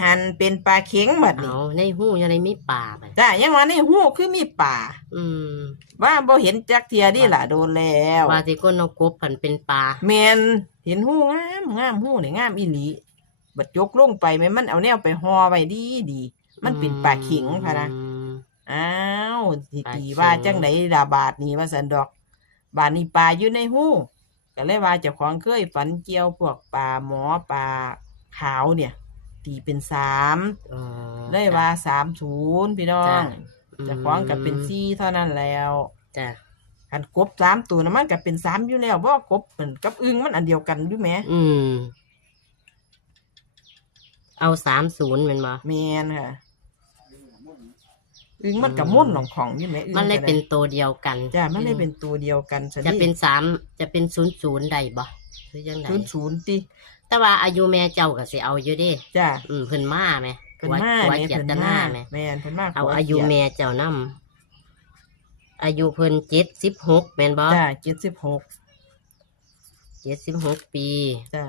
หันเป็นปลาเข็งบัดนี้เอาในหูยังไงมีป่าไปจ้ายังว่าในหูคือมีป่าอืมว่าบ่เห็นจักเทียดิล่ะโดนแล้วว่าที่ก้นเอากบผันเป็นปลาแม่นเห็นหูงามหูนี่งามอีหลีบัดยกลงไปแม่มันเอาแนวไปห่อไว้ดีมันเป็นปลาเข็งพะนะอ้าวสิตีว่าจังไดล่ะบาดนี้ว่าซั่นดอกบาดนี้ปลาอยู่ในหูก็เลยว่าเจ้าของเคยฝันเกี่ยวพวกปลาหมอปลาขาวเนี่ยตีเป็น3เลยว่า30พี่น้องเจ้าของก็เป็น4เท่านั้นแล้วจ้ะคันกบ3ตัวน่ะมันก็เป็น3อยู่แล้วบ่กบเหมือนกับอึ่งมันอันเดียวกันอยู่แหมเอา30แม่นบ่แม่นค่ะอึ่งมันก็ม่วนของอยู่แหมอึ่งมันเลยเป็นตัวเดียวกันจ้ะมันเลยเป็นตัวเดียวกันซะจะเป็น3จะเป็น00ได้บ่คือจังได๋00ติแต่ว่าอายุแม่เจ้าก็สิเอาอยู่เด้จ้ะเพิ่นมาแม่เพิ่นมาแม่เพิ่นมาแม่นเพิ่นมาเอาอายุแม่เจ้านำอายุเพิ่น76แม่นบ่จ้ะ76ปีจ้ะ